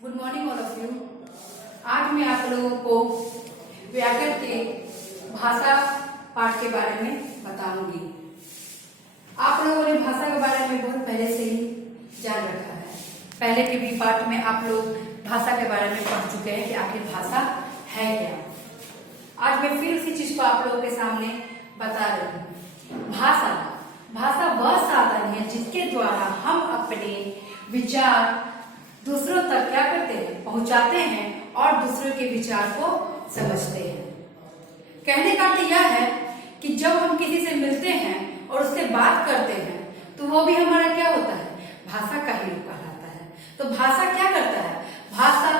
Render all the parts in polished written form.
Good morning all of you. आज मैं आप लोगों को व्याकरण के भाषा पाठ के बारे में बताऊंगी। आप लोगों ने भाषा के बारे में बहुत पहले से ही जान रखा है। पहले के भी पाठ में आप लोग भाषा के बारे में पढ़ चुके हैं कि आखिर भाषा है क्या। आज मैं फिर उसी चीज को आप लोगों के सामने बता रही हूँ। भाषा वह साधन है जिसके द्वारा हम अपने विचार दूसरों तक क्या करते हैं, पहुंचाते हैं और दूसरों के विचार को समझते हैं। कहने का अर्थ यह है कि जब हम किसी से मिलते हैं और उससे बात करते हैं तो वो भी हमारा क्या होता है, भाषा का ही रूप कहलाता है। तो भाषा क्या करता है, भाषा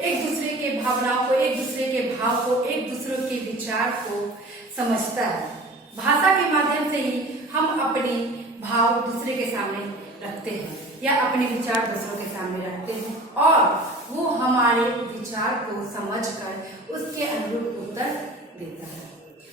एक दूसरे के भावनाओं को, एक दूसरे के भाव को, एक दूसरे के विचार को समझता है। भाषा के माध्यम से ही हम अपने भाव दूसरे के सामने रखते हैं या अपने विचार दूसरों के सामने रखते हैं और वो हमारे विचार को समझकर उसके अनुरूप उत्तर देता है।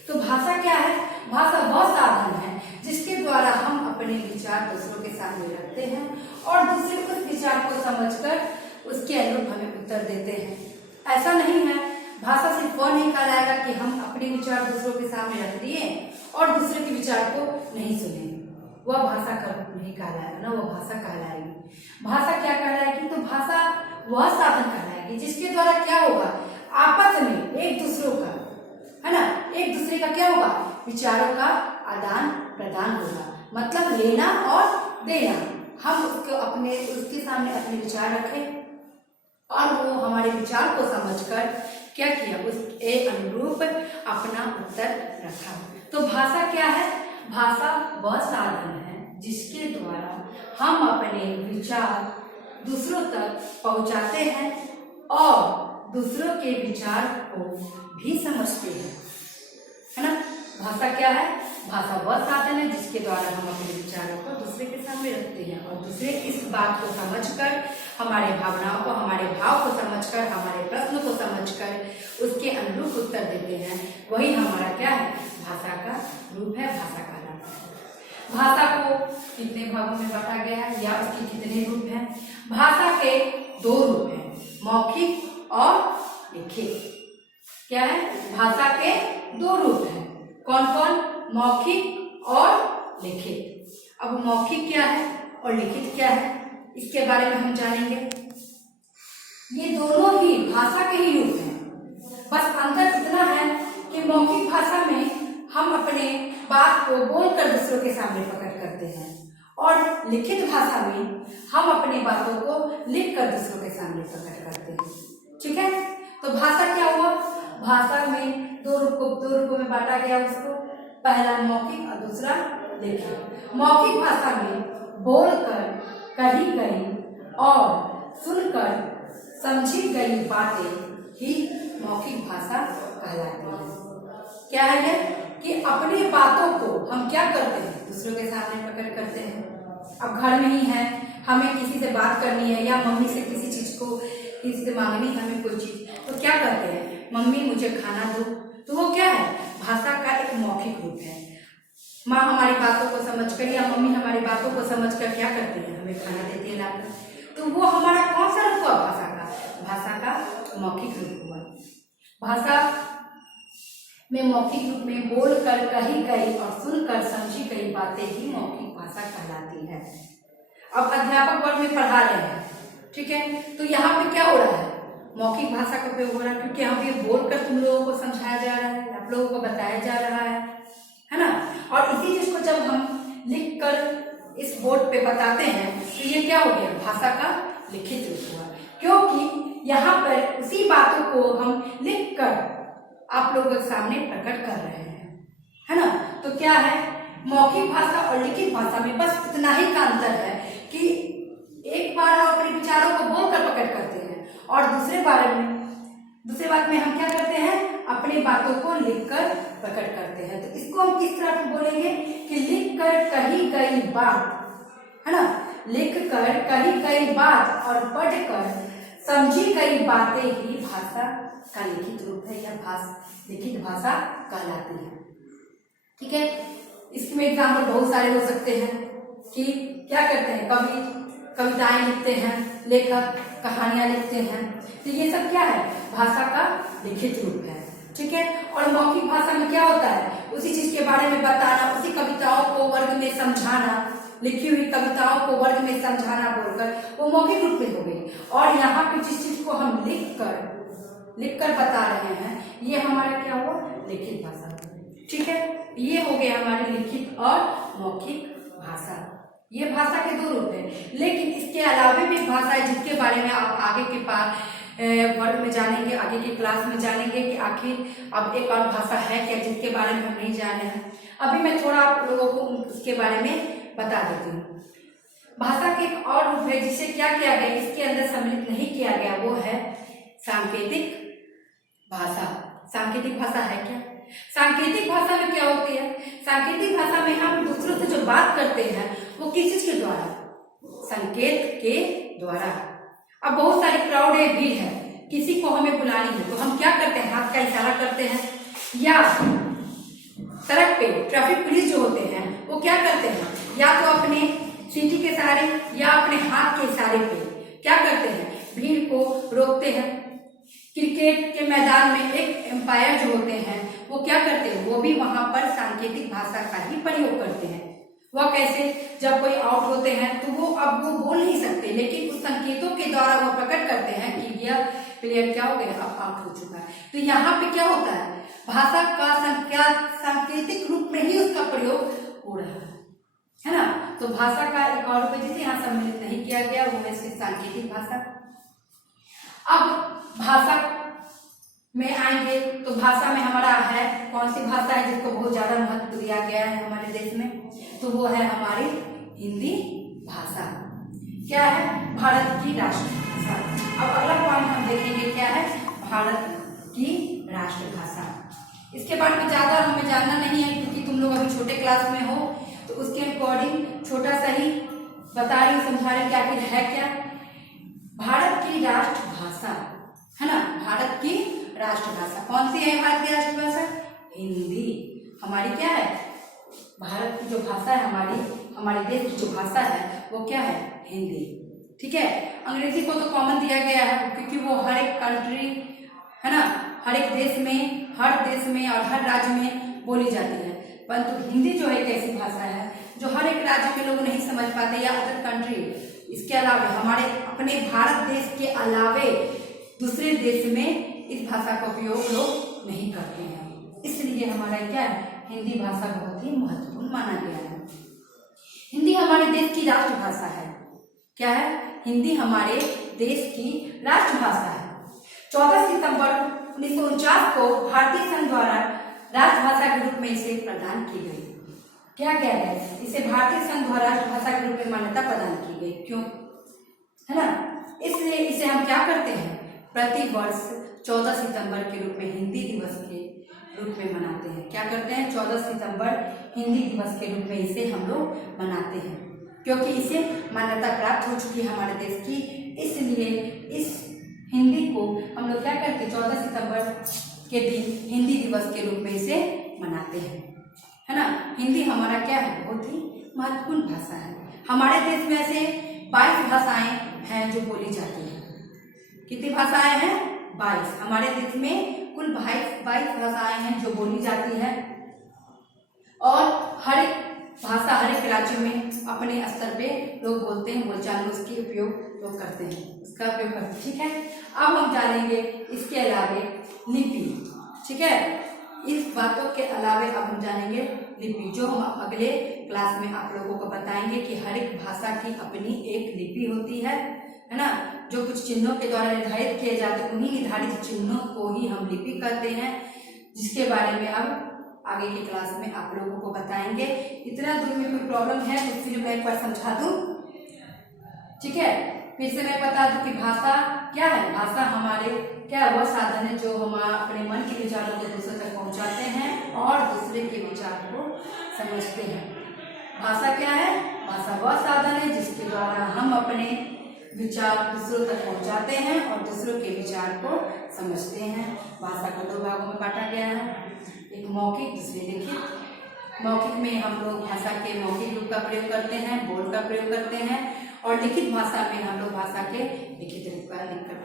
तो भाषा क्या है, भाषा वह साधन है जिसके द्वारा हम अपने विचार दूसरों के सामने रखते हैं और दूसरे उस विचार को समझकर उसके अनुरूप हमें उत्तर देते हैं। ऐसा नहीं है, भाषा सिर्फ वह नहीं कहलाएगा कि हम अपने विचार दूसरों के सामने रख दिए और दूसरे के विचार को नहीं सुने, वह भाषा का रूप नहीं कहलाएगा ना, वह भाषा कहलाएगी। भाषा क्या कहलाएगी, तो भाषा वह साधन कहलाएगी जिसके द्वारा क्या होगा, आपस में एक दूसरों का है ना, एक दूसरे का क्या होगा, विचारों का आदान प्रदान होगा। मतलब लेना और देना, हम उसके सामने अपने विचार रखें और वो हमारे विचार को समझकर क्या किया, उसके अनुरूप अपना उत्तर रखा। तो भाषा क्या है, भाषा वह साधन है जिसके द्वारा हम अपने विचार दूसरों तक पहुंचाते हैं और दूसरों के विचार को भी समझते हैं, है ना। भाषा क्या है, भाषा वह साधन है जिसके द्वारा हम अपने विचारों को दूसरे के सामने रखते हैं और दूसरे इस बात को समझकर, हमारे भावनाओं को, हमारे भाव को समझकर, हमारे प्रश्न को समझकर उसके अनुरूप उत्तर देते हैं। वही हमारा क्या है, भाषा का रूप है, भाषा का नाम है। भाषा को कितने भागों में बांटा गया है या उसके कितने रूप हैं? भाषा के दो रूप हैं, मौखिक और लिखित। क्या है, भाषा के दो रूप हैं, कौन कौन, मौखिक और लिखित। अब मौखिक क्या है और लिखित क्या है, इसके बारे में हम जानेंगे। ये दोनों ही भाषा के ही रूप हैं, बस अंतर इतना है कि मौखिक भाषा में हम अपने बात को बोलकर दूसरों के सामने प्रकट करते हैं और लिखित भाषा में हम अपनी बातों को लिखकर दूसरों के सामने प्रकट करते हैं। ठीक है, तो भाषा क्या हुआ, भाषा में दो रूपों में बांटा गया उसको, पहला मौखिक और दूसरा लिखित। मौखिक भाषा में बोलकर कही गई और सुनकर समझी गई बातें ही मौखिक भाषा कहलाती है। क्या है ये, कि अपनी बातों को हम क्या करते हैं, दूसरों के सामने प्रकट करते हैं। अब घर में ही है, हमें किसी से बात करनी है या मम्मी से किसी चीज को, किसी से मांगनी है हमें कोई चीज, तो क्या करते हैं, मम्मी मुझे खाना दो। तो वो क्या है, भाषा का एक मौखिक रूप है। माँ हमारी बातों को समझकर या मम्मी हमारी बातों को समझकर क्या करती है, हमें खाना देती है लाकर। तो वो हमारा कौन सा रूप हुआ, भाषा का, भाषा का मौखिक रूप हुआ। भाषा में मौखिक रूप में बोलकर कही गई और सुनकर समझी गई बातें ही मौखिक भाषा कहलाती है। अब अध्यापक वर्ग में पढ़ा रहे हैं, ठीक है, तो यहाँ पे क्या हो रहा है, मौखिक भाषा का उपयोग हो रहा है, क्योंकि यहाँ पे बोलकर तुम लोगों को समझाया जा रहा है, आप लोगों को बताया जा रहा है ना। और इसी चीज को जब हम लिखकर इस बोर्ड पे बताते हैं तो ये क्या हो गया, भाषा का लिखित रूप हुआ, क्योंकि यहाँ पर उसी बातों को हम लिखकर आप लोगों के सामने प्रकट कर रहे हैं, है ना। तो क्या है, मौखिक भाषा और लिखित भाषा में बस इतना ही का अंतर है कि एक बार हम अपने विचारों को बोलकर प्रकट करते हैं और दूसरे बात में हम क्या करते हैं, अपनी बातों को लिखकर प्रकट करते हैं। तो इसको हम किस तरह बोलेंगे कि लिखकर कही गई बात, है ना, लिखकर कही गई बात और पढ़कर समझी गई बातें ही भाषा का लिखित रूप है या लिखित भाषा कहलाती है। ठीक है, इसमें एग्जाम्पल बहुत सारे हो सकते हैं कि क्या करते हैं, कभी कविताएं लिखते हैं, लेखक कहानियां लिखते हैं। तो ये सब क्या है, भाषा का लिखित रूप है। ठीक है। और मौखिक भाषा में क्या होता है, उसी चीज के बारे में बताना, उसी कविताओं को वर्ग में समझाना, लिखी हुई कविताओं को वर्ग में समझाना बोलकर वो मौखिक रूप में हो गई। और यहाँ पे जिस चीज को हम लिख कर बता रहे हैं, ये हमारा क्या हुआ, लिखित भाषा। ठीक है। ये हो गया हमारी लिखित और मौखिक भाषा। ये भाषा के दो रूप है। लेकिन इसके अलावा भी एक भाषा है जिसके बारे में आप आगे के वर्ग में जानेंगे, आगे की क्लास में जानेंगे कि आखिर अब एक और भाषा है क्या जिसके बारे में हम नहीं जाने हैं। अभी मैं थोड़ा आप लोगों को उसके बारे में बता देती हूँ। भाषा के एक और रूप है जिसे क्या किया गया, इसके अंदर सम्मिलित नहीं किया गया, वो है सांकेतिक भाषा। सांकेतिक भाषा है क्या, सांकेतिक भाषा में क्या होती है, सांकेतिक भाषा में हम दूसरों से जो बात करते हैं वो किस चीज के द्वारा, संकेत के द्वारा। अब बहुत सारी क्राउड है, भीड़ है, किसी को हमें बुलानी है तो हम क्या करते हैं, हाथ का इशारा करते हैं, या सड़क पे ट्रैफिक पुलिस जो होते हैं वो क्या करते हैं, या तो अपने सीटी के सहारे या अपने हाथ के इशारे पे क्या करते हैं, भीड़ को रोकते हैं। क्रिकेट के मैदान में एक एम्पायर जो होते हैं वो क्या करते हैं, वो भी वहां पर सांकेतिक भाषा का ही प्रयोग करते हैं। वह कैसे, जब कोई आउट होते हैं तो वो अब वो बोल नहीं सकते, लेकिन उस संकेतों के द्वारा वो प्रकट करते हैं कि यह प्लेयर क्या हो गया, अब आउट हो चुका है। तो यहाँ पे क्या होता है, भाषा का सांकेतिक रूप में ही उसका प्रयोग हो रहा है ना। तो भाषा का एक और रूप जिसे यहाँ सम्मिलित नहीं किया गया वो है सांकेतिक भाषा। अब भाषा में आएंगे तो भाषा में हमारा है, कौन सी भाषा है जिसको बहुत ज्यादा महत्व दिया गया है हमारे देश में, तो वो है हमारी हिंदी भाषा। क्या है, भारत की राष्ट्रभाषा। अब अगला पॉइंट हम देखेंगे क्या है, भारत की राष्ट्रभाषा। इसके बारे में ज्यादा हमें जानना नहीं है क्योंकि तुम लोग अभी छोटे क्लास में हो, तो उसके अकॉर्डिंग छोटा सा ही बता रही समझा रही कि आखिर है क्या। भारत की राष्ट्रभाषा है ना, भारत की राष्ट्रभाषा कौन सी है, भारत की राष्ट्रभाषा हिंदी। हमारी क्या है, भारत की जो भाषा है, हमारे देश की जो भाषा है वो क्या है, हिंदी। ठीक है। अंग्रेजी को तो कॉमन दिया गया है क्योंकि वो हर एक कंट्री है ना, हर एक देश में, हर देश में और हर राज्य में बोली जाती है। परंतु हिंदी जो है एक ऐसी भाषा है जो हर एक राज्य के लोग नहीं समझ पाते, या अदर कंट्री, इसके अलावे हमारे अपने भारत देश के अलावे दूसरे देश में इस भाषा का उपयोग लोग नहीं करते हैं। इसलिए हमारा क्या है, हिंदी भाषा बहुत ही महत्वपूर्ण माना गया है। हिंदी हमारे देश की राष्ट्रभाषा है। क्या है, हिंदी हमारे देश की राष्ट्रभाषा है। 14 सितंबर 1949 को भारतीय संघ द्वारा राष्ट्रभाषा के रूप में इसे प्रदान की गई। क्या कह रहे हैं, इसे भारतीय संघ द्वारा राष्ट्रभाषा के रूप में मान्यता प्रदान की गई। क्यों, है ना, इसलिए इसे हम क्या करते हैं, प्रति वर्ष 14 सितंबर के रूप में हिंदी दिवस के रूप में मनाते हैं। क्या करते हैं, 14 सितंबर हिंदी दिवस के रूप में इसे हम लोग मनाते हैं क्योंकि इसे मान्यता प्राप्त हो चुकी है हमारे देश की। इसलिए इस हिंदी को हम लोग क्या करते हैं, 14 सितंबर के दिन हिंदी दिवस के रूप में इसे मनाते हैं, है ना। हिंदी हमारा क्या है, बहुत ही महत्वपूर्ण भाषा है। हमारे देश में ऐसे 22 भाषाएं हैं जो बोली जाती है। कितनी भाषाएं हैं, 22। हमारे देश में कुल 22 भाषाएं हैं जो बोली जाती है और हर एक भाषा हर एक राज्य में अपने स्तर पे लोग बोलते हैं, बोलचाल में उसकी उपयोग लोग करते हैं, उसका उपयोग करते हैं। ठीक है। अब हम जानेंगे इसके अलावे लिपि। ठीक है, इस बातों के अलावे अब हम जानेंगे लिपि, जो हम अगले क्लास में आप लोगों को बताएंगे कि हर एक भाषा की अपनी एक लिपि होती है ना, जो कुछ चिन्हों के द्वारा निर्धारित किए जाते हैं। उन्हीं निर्धारित चिन्हों को ही हम लिपि कहते हैं, जिसके बारे में अब आगे की क्लास में आप लोगों को बताएंगे। इतना दूर में कोई प्रॉब्लम है तो फिर मैं एक बार समझा दूं। ठीक है, फिर से मैं बता दूं कि भाषा क्या है। भाषा हमारे क्या वह साधन है जो हम अपने मन के विचारों को दूसरे तक पहुंचाते हैं और दूसरे के विचार को समझते हैं। भाषा क्या है, भाषा वह साधन है जिसके द्वारा हम अपने विचार दूसरों तक पहुंचाते हैं और दूसरों के विचार को समझते हैं। भाषा को 2 भागों में बांटा गया है, एक मौखिक, दूसरी लिखित। मौखिक में हम लोग भाषा के मौखिक रूप का प्रयोग करते हैं, बोल का प्रयोग करते हैं, और लिखित भाषा में हम लोग भाषा के लिखित रूप का लिख कर